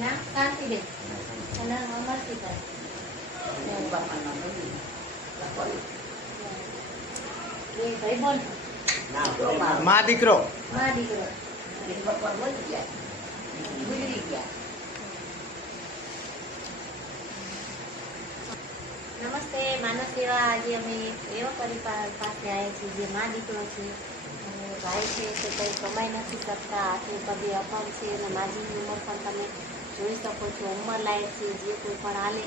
ના શાંતિબેન અને અમરસીતા બાપાના નથી લખવાનું એ ભાઈ બોલ માં દીકરો માં દીકરો ભગવાન મળી ગયા ગુજરી ગયા. નમસ્તે માનવ સેવા. આજે અમે એવા પરિવાર પાસે આવ્યા છીએ જે માં દીકરો છે અને ભાઈ છે તે કંઈ કમાઈ નથી શકતા, આટલી પગે અપંગ છે અને માજીની ઉંમર પણ તમે જોઈ શકો છો, ઉંમર લાયક છે. જે કોઈ પણ હાલે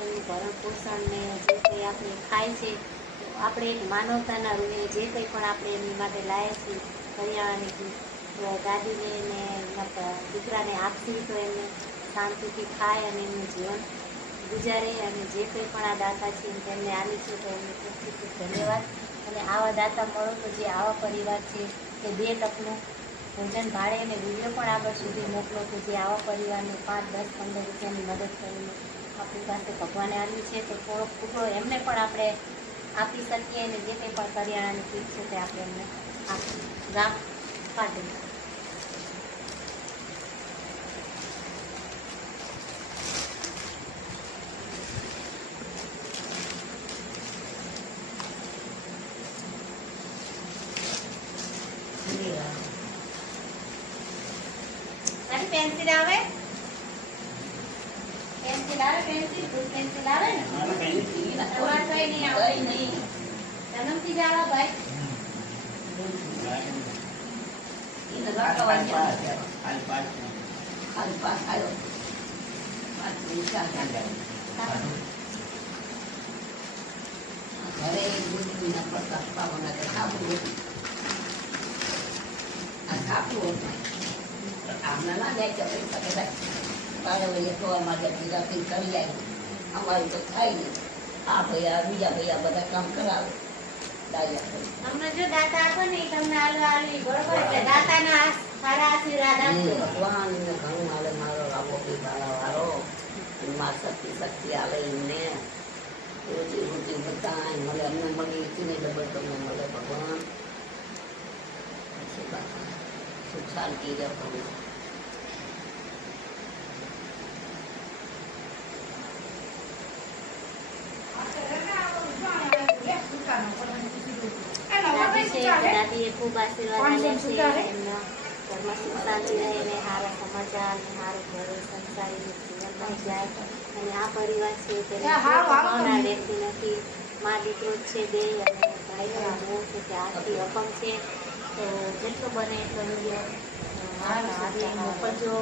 એનું ભરણ પોષણ ને જે કંઈ આપણે ખાય છે તો આપણે એક માનવતાના રૂપે જે કંઈ પણ આપણે એમની માટે લાવ્યા છીએ કરિયાણાની ગાદીને ને દીકરાને આપશી તો એમને શાંતિથી ખાય અને એમનું જીવન ગુજારે. અને જે કંઈ પણ આ દાતા છે તેમને આવીશું તો એમને ખૂબ ખૂબ ધન્યવાદ. અને આવા દાતા મળો તો જે આવા પરિવાર છે કે 2 ટકનું ભોજન ભાડે અને વિડીયો પણ આગળ સુધી મોકલો તો જે આવા પરિવારને 5, 10, 15 રૂપિયાની મદદ કરીને આપણી પાસે ભગવાને આવ્યું છે તો થોડોક ટુકડો એમને પણ આપણે આપી શકીએ અને જે કંઈ પણ કરિયાણાની કીટ છે તે આપણે એમને આપીએ. ગામ પાટણ. પેન્સિલ આવે, પેન્સિલ આવે, પેન્સિલ ફૂલ પેન્સિલ આવે ને તમારે કઈ નહીં આવે નહીં જન્મથી જ આવે ભાઈ. ઘરે ગુજરીના પ્રકાશ પાવાના ખાવું આ ખાવું આમના ના જાય તો કરી શકે બાળકો તો અમારે રાત્રિ કરી જાય અમારું તો થાય નહીં. આ ભૈયા બીજા ભૈયા બધા કામ કરાવે અમને જો દાતા આપો ને તમને આલો આલી બરોબર એટલે દાતાના સારા આશીર્વાદ આપજો. ભગવાન એમને ઘણું હાલે મારો રામો બી ભાડા વાળો એમાં શક્તિ હાલે એમને રોજી રોજી બધા મળે અમને મળે એથી ડબલ તમને મળે ભગવાન સુખ શાંતિ રહે તમને. દાદીએ ખૂબ આશીર્વાદ આપ્યા છે. એમના ઘરમાં સુખ શાંતિ રહે અને સારા સમાચાર અને સારું ઘર સંસારી જીવનમાં જાય. અને આ પરિવાર છે તેને ભાવના રહેતી નથી. માં દીકરો જ છે 2 અને ભાઈનો બહુ છે કે આથી અપંગ છે તો જેટલું બને એટલો વિડીયો મોકલજો.